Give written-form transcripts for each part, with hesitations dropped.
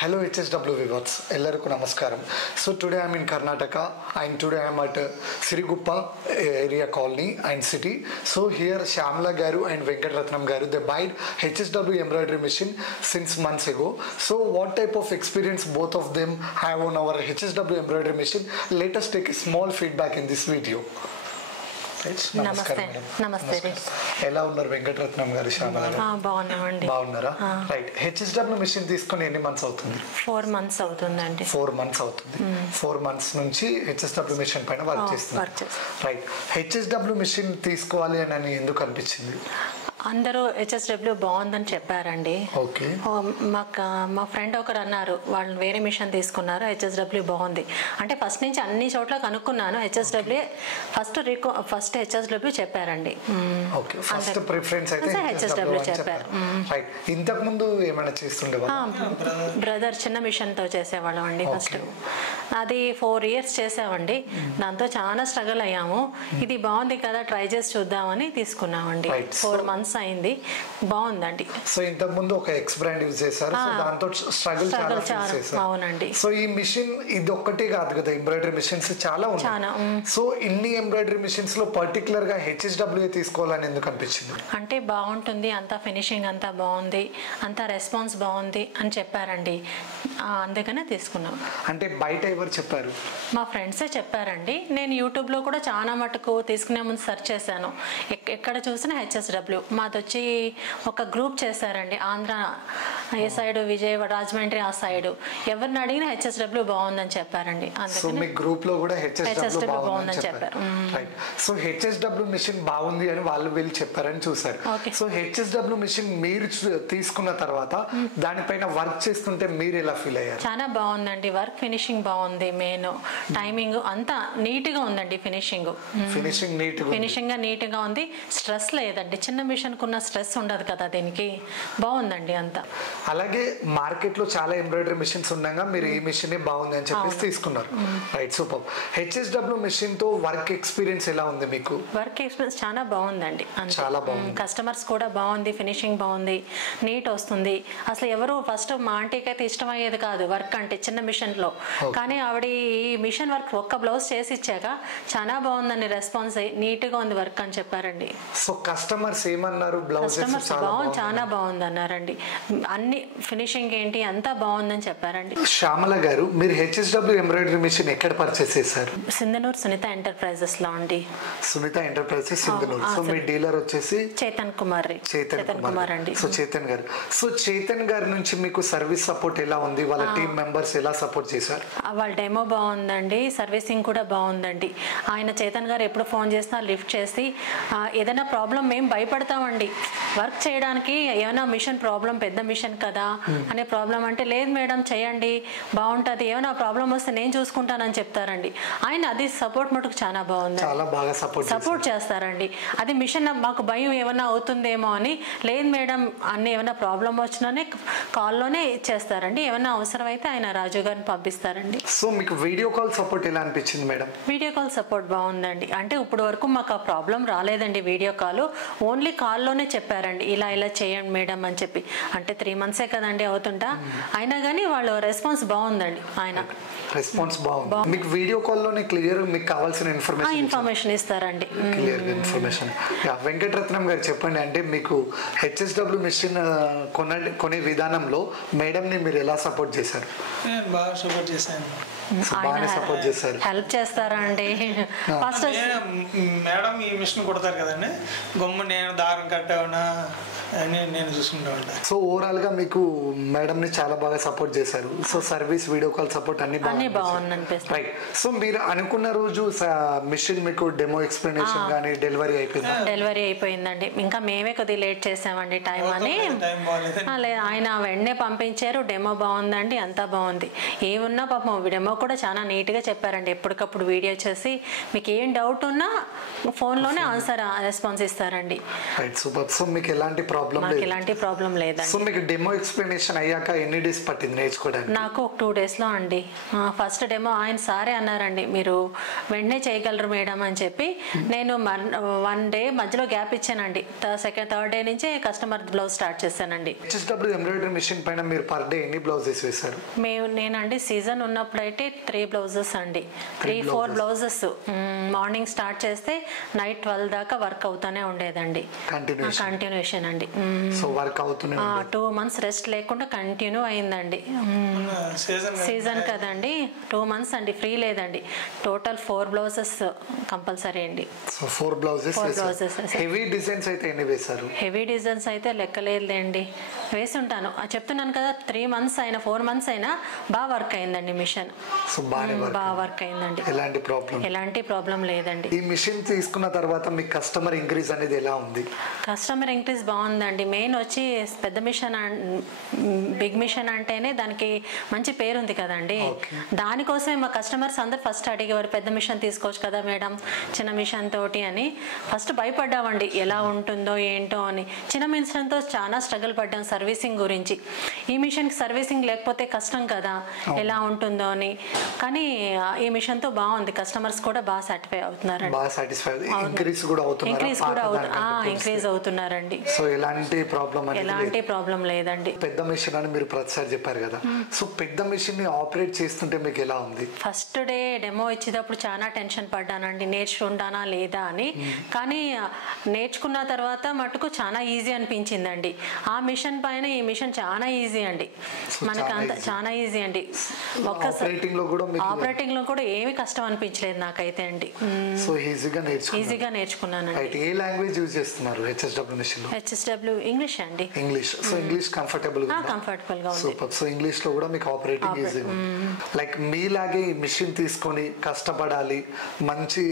Hello HSW viewers, Ellarku Namaskaram. So today I am in Karnataka and today I am at Siriguppa area colony and city. So here Shyamala Garu and Venkatratnam Garu, they buyed HSW embroidery machine since months ago. So what type of experience both of them have on our HSW embroidery machine? Let us take a small feedback in this video. నమస్తే ఎలా ఉన్నారు వెంకటరత్నం గారు శ్యామల గారు? బాగున్నారా? Right. HSW machine తీసుకొని ఎన్ని months అవుతుంది? 4 months అవుతుందండి. 4 months అవుతుంది. 4 months నుంచి హెచ్ఎస్డబ్ల్యూ మిషన్ పైన వర్క్ చేస్తున్నారు. రైట్. హెచ్ఎస్డబ్ల్యూ మిషన్ తీసుకోవాలి అని ఎందుకు అనిపించింది? అందరూ హెచ్ఎస్డబ్ల్యూ బాగుందని చెప్పారండి. ఓకే. మా ఫ్రెండ్ ఒకరు అన్నారు వాళ్ళు వేరే మిషన్ తీసుకున్నారు, హెచ్ఎస్డబ్ల్యూ బాగుంది అంటే ఫస్ట్ నుంచి అన్ని చోట్ల కనుక్కున్నాను. హెచ్ఎస్డబ్ల్యూ ఫస్ట్ హెచ్ఎస్డబ్ల్యూ చెప్పారండి. ఓకే. ఫస్ట్ ప్రిఫరెన్స్ అయితే హెచ్ఎస్డబ్ల్యూ చెప్పారు. రైట్. ఇంతకు ముందు ఏమైనా చేస్తుండేవాళ్ళా? బ్రదర్ చిన్న మిషన్ తో చేసేవాళ్ళం అండి. ఫస్ట్ అది 4 years చేసామండి. దాంతో చాలా స్ట్రగుల్ అయ్యాము. ఇది బాగుంది కదా ట్రై చేసి చూద్దామని తీసుకున్నామండి. 4 months అయింది, బాగుందండి. సో ఇంతకు ముందు ఒక ఎక్స్ బ్రాండ్ యూజ్ చేశారు, సో దాంతో స్ట్రగుల్ చాలా ఫేస్ చేశారు. అవునండి. సో ఈ మిషన్ ఇది ఒక్కటే కాదు కదా, ఎంబ్రాయిడరీ మిషన్స్ చాలా ఉన్నాయి. సో ఇన్ని ఎంబ్రాయిడరీ మిషన్స్ లో పర్టికులర్ గా హెచ్ఎస్డబ్ల్యూ తీసుకోవాలని ఎందుకు అనిపించింది? అంటే బాగుంటుంది, అంతా ఫినిషింగ్ అంతా బాగుంది, అంతా రెస్పాన్స్ బాగుంది అని చెప్పారండి, అందుకనే తీసుకున్నాం. అంటే బయట ఎవరు చెప్పారు? మా ఫ్రెండ్సే చెప్పారండి. నేను యూట్యూబ్ లో కూడా చాలా మటుకు తీసుకునే ముందు సెర్చ్ చేశాను, ఎక్కడ చూసినా హెచ్ఎస్డబ్ల్యూ. మాది వచ్చి ఒక గ్రూప్ చేశారండి, ఆంధ్ర ఏ సైడ్, విజయవాడ, రాజమండ్రి ఆ సైడ్. ఎవరిని అడిగినా హెచ్ఎస్డబ్ల్యూ బాగుందని చెప్పారండి. అందుకని మీ గ్రూప్ లో కూడా హెచ్ఎస్డబ్ల్యూ బాగుందని చెప్పారు. సో హెచ్ఎస్డబ్ల్యూ మిషన్ బాగుంది అని వాళ్ళు వీళ్ళు చెప్పారని చూసారు. సో హెచ్ఎస్డబ్ల్యూ మిషన్ మీరు తీసుకున్న తర్వాత దానిపైన వర్క్ చేస్తుంటే మీరు ఎలా ఫీల్ అయ్యారు? చాలా బాగుందండి, వర్క్ ఫినిషింగ్ బాగుంది, మెయిన్ టైమింగ్ అంతా నీట్ గా ఉందండి. ఫినిషింగ్ నీట్ గా ఉంది, స్ట్రెస్ లేదండి. చిన్న మిషన్ కున్న స్ట్రెస్ ఉండదు కదా దీనికి, బాగుందండి అంతా. అలాగే మార్కెట్ లో చాలా ఎంబ్రాయిడరీ మిషన్స్ ఉండగా మీరు ఈ మిషన్ బాగుంది అని చెప్పేసి తీసుకున్నారు. Right, super. హెచ్ఎస్డబ్ల్యూ మిషన్ తో వర్క్ ఎక్స్పీరియన్స్ ఎలా ఉంది మీకు? వర్క్ ఎక్స్పీరియన్స్ చాలా బాగుందండి, చాలా బాగుంది. కస్టమర్స్ కూడా బాగుంది, ఫినిషింగ్ బాగుంది, నీట్ వస్తుంది. అసలు ఎవరు ఫస్ట్ మా ఆంటీకి అయితే ఇష్టమయ్యేది కాదు వర్క్ అంటే చిన్న మిషన్ లో, కానీ ఆవిడ ఈ మిషన్ వర్క్ ఒక్క బ్లౌజ్ చేసి ఇచ్చాక చాలా బాగుందని రెస్పాన్స్, నీట్ గా ఉంది వర్క్ అని చెప్పారండి. సో కస్టమర్స్ ఏమన్నారు? కస్టమర్స్ చాలా బాగుంది అన్నారండి, అన్ని ఫినిషింగ్ ఏంటి అంతా బాగుందని చెప్పారండి. శ్యామల గారు, మీరు హెచ్ఎస్డబ్ల్యూ ఎంబ్రాయిడరీ మిషన్ ఎక్కడ పర్చేస్ చేశారు? సింధనూరు సునీత ఎంటర్ప్రైజెస్ లో అండి. సునీత ఎంటర్ప్రైజెస్ సింధనూరు. సో మీ డీలర్ వచ్చేసి చేతన్ కుమార్ అండి. సో చేతన్ గారు, సో చేతన్ గారి నుంచి మీకు సర్వీస్ సపోర్ట్ ఎలా ఉంది? వాళ్ళ టీమ్ మెంబర్స్ ఎలా సపోర్ట్ చేశారు? వాళ్ళ డెమో బాగుందండి, సర్వీసింగ్ కూడా బాగుందండి. ఆయన చేతన్ గారు ఎప్పుడు ఫోన్ చేసినా లిఫ్ట్ చేసి, ఏదైనా ప్రాబ్లం మేము భయపడతామండి వర్క్ చేయడానికి, ఏమైనా మిషన్ ప్రాబ్లం, పెద్ద మిషన్ కదా అనే ప్రాబ్లం అంటే, లేదు మేడం చేయండి బాగుంటుంది, ఏమైనా ప్రాబ్లం వస్తే నేను చూసుకుంటానని చెప్తారండి ఆయన. అది సపోర్ట్ మటుకు చాలా బాగుంది, చాలా బాగా సపోర్ట్ చేస్తారండి. అది మిషన్ మాకు భయం ఏమైనా అవుతుందేమో అని, లేదు మేడం అన్ని ఏమైనా ప్రాబ్లం వచ్చినానే కాల్లోనే ఇచ్చేస్తారండి, ఏమైనా అవసరం అయితే ఆయన రాజు గారిని పంపిస్తారండి. సో మీకు వీడియో కాల్ సపోర్ట్ ఎలా అనిపించింది మేడం? వీడియో కాల్ సపోర్ట్ బాగుందండి. అంటే ఇప్పుడు వరకు మాకు ఆ ప్రాబ్లం రాలేదండి. వీడియో కాల్ ఓన్లీ కాల్లోనే చెప్పారండి, ఇలా చేయండి మేడం అని చెప్పి. అంటే 3 months కదండి అవుతుంటా, అయినా కానీ వాళ్ళు రెస్పాన్స్ బాగుందండి. ఆయన రెస్పాన్స్ బాగుంది. మీకు వీడియో కాల్ లోనే క్లియర్ మీకు కావాల్సిన ఇన్ఫర్మేషన్ ఇస్తారండి, క్లియర్ ఇన్ఫర్మేషన్. వెంకటరత్నం గారు చెప్పండి, అంటే మీకు హెచ్ఎస్డబ్ల్యూ మిషన్ కొనే విధానంలో మేడం ని మీరు ఎలా సపోర్ట్ చేశారు? బాగా సపోర్ట్ చేశాను. సపోర్ట్ చేశారు, హెల్ప్ చేస్తారా అండి? ఫస్ట్ మేడం ఈ మిషన్ కొడతారు కదండి, గమ్ము నేను దారం కట్టావునా అని నేను చూసుకుంటా ఉంటాను. సో ఓవరాల్ గా మీకు మేడం ని చాలా బాగా సపోర్ట్ చేశారు. So service, video call support అన్ని బాగుంది అనిపిస్తుంది. రైట్. సో మీరు అనుకున్న రోజు మిషన్ మీకు డెమో ఎక్స్ప్లెనేషన్ కానీ డెలివరీ అయిపోయిందండి. ఇంకా మేమే కొద్దిగా లేట్ చేసామండి టైం అని. ఆయన వెంటనే పంపించారు, డెమో బాగుందండి, అంతా బాగుంది. ఏమున్నా పాపం డెమో కూడా చాలా నీట్ గా చెప్పారండి. ఎప్పటికప్పుడు వీడియో చేసి మీకు ఏం డౌట్ ఉన్నా ఫోన్ లోనే రెస్పాన్స్ ఇస్తారండి. Right, super. సో మీకు ఎలాంటి ప్రాబ్లం లేదండి. సో మీకు డెమో డెమో ఎక్స్ప్లెనేషన్ అయ్యాక ఎన్ని డేస్ పట్టింది నేర్చుకోవడానికి? నాకు ఒక 2 daysలో అండి. ఫస్ట్ డెమో ఆయన సారే అన్నారండి, మీరు వెంటనే చేయగలరు మేడం అని చెప్పి. నేను 1 day మధ్యలో గ్యాప్ ఇచ్చానండి. థర్డ్ డే నుంచి కస్టమర్ బ్లౌజ్ స్టార్ట్ చేశానండి. హెచ్ఎస్డబ్ల్యూ ఎంబ్రాయిడరీ మిషన్ పైన మీరు పర్ డే ఎన్ని బ్లౌజెస్ వేశారు? నేనండి సీజన్ ఉన్నప్పుడైతే 3 blouses అండి, 3-4 blouses. మార్నింగ్ స్టార్ట్ చేస్తే నైట్ 12 దాకా వర్క్ అవుతానే ఉండేదండి. కంటిన్యూషన్ అండి. సో వర్క్ అవుతూనే 2 months రెస్ట్ లేకుండా కంటిన్యూ అయిందండి. సీజన్ కదండి, 2 months అండి, ఫ్రీ లేదండి. టోటల్ 4 blouses కంపల్సరీ అండి. So 4 blouses. హెవీ డిజైన్స్ అయితే ఎన్ని వేశారు? హెవీ డిజైన్స్ అయితే లెక్కలేదండి, వేసుంటాను. చెప్తున్నాను కదా, 3 months అయినా 4 months అయినా బాగా వర్క్ అయిందండి మిషన్. సో బాగా వర్క్ అయిందండి, ఎలాంటి ప్రాబ్లం లేదండి. ఈ మిషన్ తీసుకున్న తర్వాత మీ కస్టమర్ ఇంక్రీజ్ అనేది ఎలా ఉంది? కస్టమర్ ఇంక్రీజ్ బాగుందండి. మెయిన్ వచ్చి పెద్ద మిషన్, బిగ్ మిషన్ అంటేనే దానికి మంచి పేరు ఉంది కదండి. దానికోసమే మా కస్టమర్స్ అందరు ఫస్ట్ అడిగేవారు, పెద్ద మిషన్ తీసుకోవచ్చు కదా మేడం చిన్న మిషన్ తోటి అని. ఫస్ట్ భయపడ్డామండి, ఎలా ఉంటుందో ఏంటో అని. చిన్న మిషన్తో చాలా స్ట్రగుల్ పడ్డాం సర్వీసింగ్ గురించి. ఈ మిషన్కి సర్వీసింగ్ లేకపోతే కష్టం కదా, ఎలా ఉంటుందో అని. కానీ ఈ మిషన్తో బాగుంది, కస్టమర్స్ కూడా బాగా సాటిస్ఫై అవుతున్నారండి. ఇంక్రీజ్ అవుతున్నారండి. సో ఎలాంటి ప్రాబ్లం లేదండి. పెద్ద మిషన్ అని మీరు ప్రతిసారి చెప్పారు కదా, సో పెద్ద మిషన్ ని ఆపరేట్ చేస్తుంటే మీకు ఎలా ఉంది? ఫస్ట్ డే డెమో ఇచ్చేటప్పుడు చాలా టెన్షన్ పడ్డానండి, నేర్చుకుంటానా లేదా అని. కానీ నేర్చుకున్న తర్వాత మటుకు చాలా ఈజీ అనిపించిందండి. ఆ మిషన్ పైన ఈ మిషన్ చాలా ఈజీ అండి, మనకి అంత చాలా ఈజీ అండి. ఆపరేటింగ్ లో కూడా ఏమి కష్టం అనిపించలేదు నాకైతే అండి. సో ఈజీగా నేర్చుకున్నాను. ఏ లాంగ్వేజ్ యూజ్ చేస్తున్నారు హెచ్ఎస్డబ్ల్యూ మిషన్ లో? హెచ్ఎస్డబ్ల్యూ ఇంగ్లీష్ అండి. సో ఇంగ్లీష్ కంఫర్టబుల్ గా ఉంది. సూపర్. సో ఇంగ్లీష్ లో కూడా మీకు ఆపరేటింగ్ ఈజీగా ఉంది. లైక్ మీలాగే ఈ మిషన్ తీసుకొని కష్టపడాలి, మంచి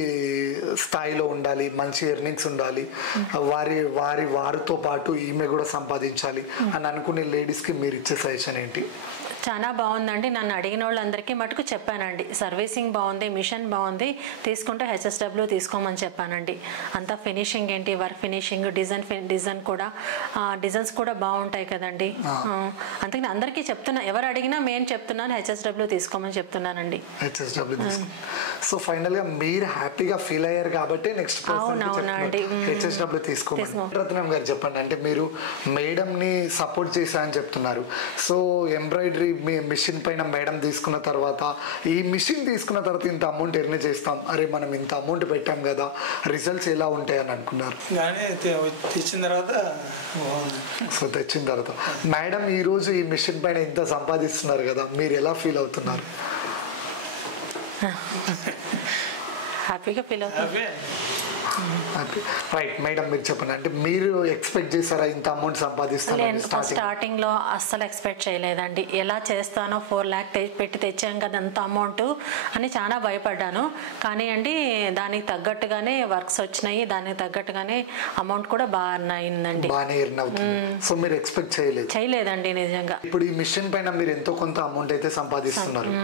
స్థాయిలో ఉండాలి, మంచి ఎర్నింగ్స్ ఉండాలి, వారితో పాటు ఈమె కూడా సంపాదించాలి అని అనుకునే లేడీస్ కి మీరు ఇచ్చే సజెషన్ ఏంటి? చాలా బాగుందండి. నన్ను అడిగిన వాళ్ళందరికీ మటుకు చెప్పానండి, సర్వీసింగ్ బాగుంది, మిషన్ బాగుంది, తీసుకుంటే హెచ్ఎస్డబ్ల్యూ తీసుకోమని చెప్పానండి. అంతా ఫినిషింగ్ ఏంటి, వర్క్ ఫినిషింగ్, డిజైన్ కూడా డిజైన్స్ కూడా బాగుంటాయి కదండి. అందుకని అందరికీ చెప్తున్నా, ఎవరు అడిగినా నేను చెప్తున్నాను హెచ్ఎస్డబ్ల్యూ తీసుకోమని చెప్తున్నానండి. సో ఫైనల్ గా మీరు హ్యాపీగా ఫీల్ అయ్యారు కాబట్టి నెక్స్ట్ అవునండి హెచ్ఎస్డబ్ల్యూ తీసుకోమని. రత్నం గారు చెప్పండి, అంటే మీరు మేడం ని సపోర్ట్ చేశారని చెప్తున్నారు. సో ఎంబ్రాయిడరీ మిషన్ పైన మేడం తీసుకున్న తర్వాత, ఈ మిషన్ తీసుకున్న తర్వాత ఇంత అమౌంట్ ఎర్న్ చేస్తాం, అరే మనం ఇంత అమౌంట్ పెట్టాం కదా, రిజల్ట్స్ ఎలా ఉంటాయని అనుకున్నారు? తెచ్చిన తర్వాత మేడం ఈ రోజు ఈ మిషన్ పైన ఇంత సంపాదిస్తున్నారు కదా, మీరు ఎలా ఫీల్ అవుతున్నారు? హ్యాపీగా ఫీల్ అవుతుంది. రైట్ మేడం, మీరు చెప్పండి, అంటే మీరు ఎక్స్పెక్ట్ చేశారా ఇంత అమౌంట్ సంపాదిస్తాను? స్టార్టింగ్ లో అస్సలు ఎక్స్పెక్ట్ చేయలేదండి. ఎలా చేస్తానో 4 lakh పెట్టి తెచ్చాం కదా అంత అమౌంట్ అని చాలా భయపడ్డాను. కానీ అండి దానికి తగ్గట్టుగానే వర్క్స్ వచ్చినాయి, దానికి తగ్గట్టుగానే అమౌంట్ కూడా బాగా అయిందండి. బాగానే ఎర్న్ అవుతుంది. సో మీరు ఎక్స్పెక్ట్ చేయలేదండి నిజంగా. ఇప్పుడు ఈ మిషన్ పైన మీరు ఎంతో కొంత అమౌంట్ అయితే సంపాదిస్తున్నారు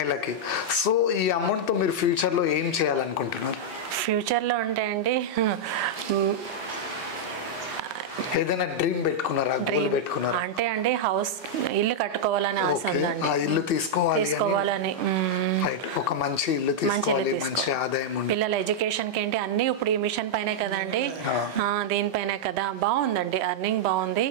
నెలకి. సో ఈ అమౌంట్ తో మీరు ఫ్యూచర్ లో ఏం చేయాలనుకుంటున్నారు? ఫ్యూచర్లో అంటే అండి ఏదైనా డ్రీమ్ పెట్టుకున్నారా, గోల్ పెట్టుకున్నారా? అంటే అండి ఇల్లు కట్టుకోవాలని ఆశ ఉందండి. ఇల్లు తీసుకోవాలని, ఒక మంచి ఇల్లు తీసుకోవాలి, మంచి ఆదాయం ఉంది. పిల్లల ఎడ్యుకేషన్ కి ఏంటి అన్ని ఇప్పుడు ఈ మిషన్ పైనే కదండి, దీనిపైనే కదా. బాగుందండి, అర్నింగ్ బాగుంది,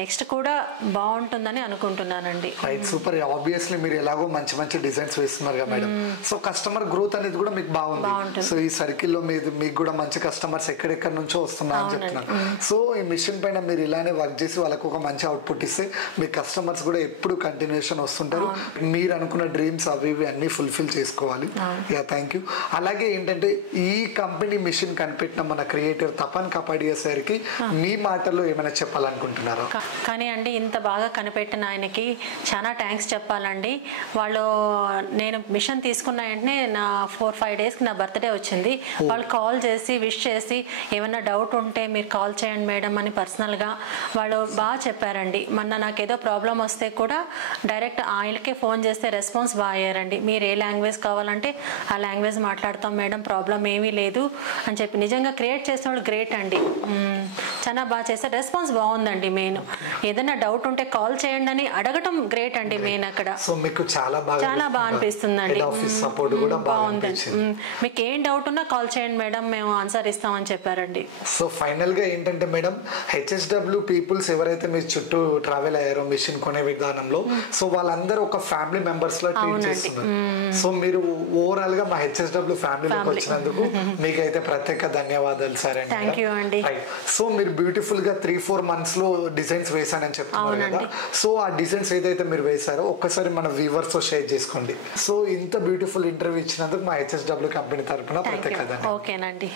నెక్స్ట్ కూడా బాగుంటుందని అనుకుంటున్నానండి. సూపర్. ఆబ్వియస్లీ మీరు ఎలాగో మంచి మంచి డిజైన్స్ వేస్తున్నారు కదా మేడం, సో కస్టమర్ గ్రోత్ అనేది కూడా మీకు బాగుంది. సో ఈ సర్కిల్ లో మీకు కూడా మంచి కస్టమర్స్ ఎక్కడెక్కడ నుంచో వస్తున్నారు అని చెప్తున్నారు. సో ఈ మిషన్ పైన మీరు ఇలానే వర్క్ చేసి వాళ్ళకు ఒక మంచి అవుట్పుట్ ఇస్తే మీ కస్టమర్స్ కూడా ఎప్పుడు కంటిన్యూషన్ వస్తుంటారు. మీరు అనుకున్న డ్రీమ్స్ అవి అన్ని ఫుల్ఫిల్ చేసుకోవాలి. Thank you. అలాగే ఏంటంటే ఈ కంపెనీ మిషన్ కనిపెట్టిన మన క్రియేటర్ తపన్ కపాడియా సార్కి మీ మాటల్లో ఏమైనా చెప్పాలనుకుంటున్నారా? కానీ అండి ఇంత బాగా కనిపెట్టిన ఆయనకి చాలా థ్యాంక్స్ చెప్పాలండి. నేను మిషన్ తీసుకున్న వెంటనే నా 4-5 days నా బర్త్డే వచ్చింది. వాళ్ళు కాల్ చేసి విష్ చేసి ఏమైనా డౌట్ ఉంటే మీరు కాల్ చేయండి మేడం అని కానీ పర్సనల్గా వాళ్ళు బాగా చెప్పారండి. మొన్న నాకు ఏదో ప్రాబ్లం వస్తే కూడా డైరెక్ట్ ఆయనకే ఫోన్ చేస్తే రెస్పాన్స్ బాగా అయ్యారండి. మీరు ఏ లాంగ్వేజ్ కావాలంటే ఆ లాంగ్వేజ్ మాట్లాడతాం మేడం, ప్రాబ్లం ఏమీ లేదు అని చెప్పి నిజంగా క్రియేట్ చేసిన వాళ్ళు గ్రేట్ అండి. చాలా బాగా చేస్తారు, రెస్పాన్స్ బాగుందండి. మెయిన్ ఏదైనా డౌట్ ఉంటే కాల్ చేయండి అని అడగటం గ్రేట్ అండి. మెయిన్ అక్కడ సో మీకు చాలా బాగా అనిపిస్తుందండి. సపోర్ట్ కూడా బాగుందండి. మీకు ఏం డౌట్ ఉన్నా కాల్ చేయండి మేడం, మేము ఆన్సర్ ఇస్తామని చెప్పారండి. సో ఫైనల్ గా ఏంటంటే మేడం, హెచ్ఎస్డబ్ల్యూ పీపుల్స్ ఎవరైతే మీ చుట్టూ ట్రావెల్ అయ్యారో మిషన్ కొనే విధానంలో, సో వాళ్ళందరూ ఒక ఫ్యామిలీ మెంబర్స్ లో ట్రీట్ చేస్తున్నారు. సో మీరు ఓవరాల్ గా మా హెచ్ఎస్డబ్ల్యూ ఫ్యామిలీలోకి వచ్చినందుకు మీకైతే ప్రత్యేక ధన్యవాదాలు సార్. అండి. సో మీరు బ్యూటిఫుల్ గా 3-4 months లో డిజైన్స్ వేసానని చెప్తున్నారు కదా. సో ఆ డిజైన్స్ ఏదైతే మీరు వేసారో ఒక్కసారి మన వ్యూవర్స్ తో షేర్ చేసుకోండి. సో ఇంత బ్యూటిఫుల్ ఇంటర్వ్యూ ఇచ్చినందుకు మా హెచ్ఎస్డబ్ల్యూ కంపెనీ తరఫున ప్రత్యేక ధన్యవాదాలు. ఓకేనండి.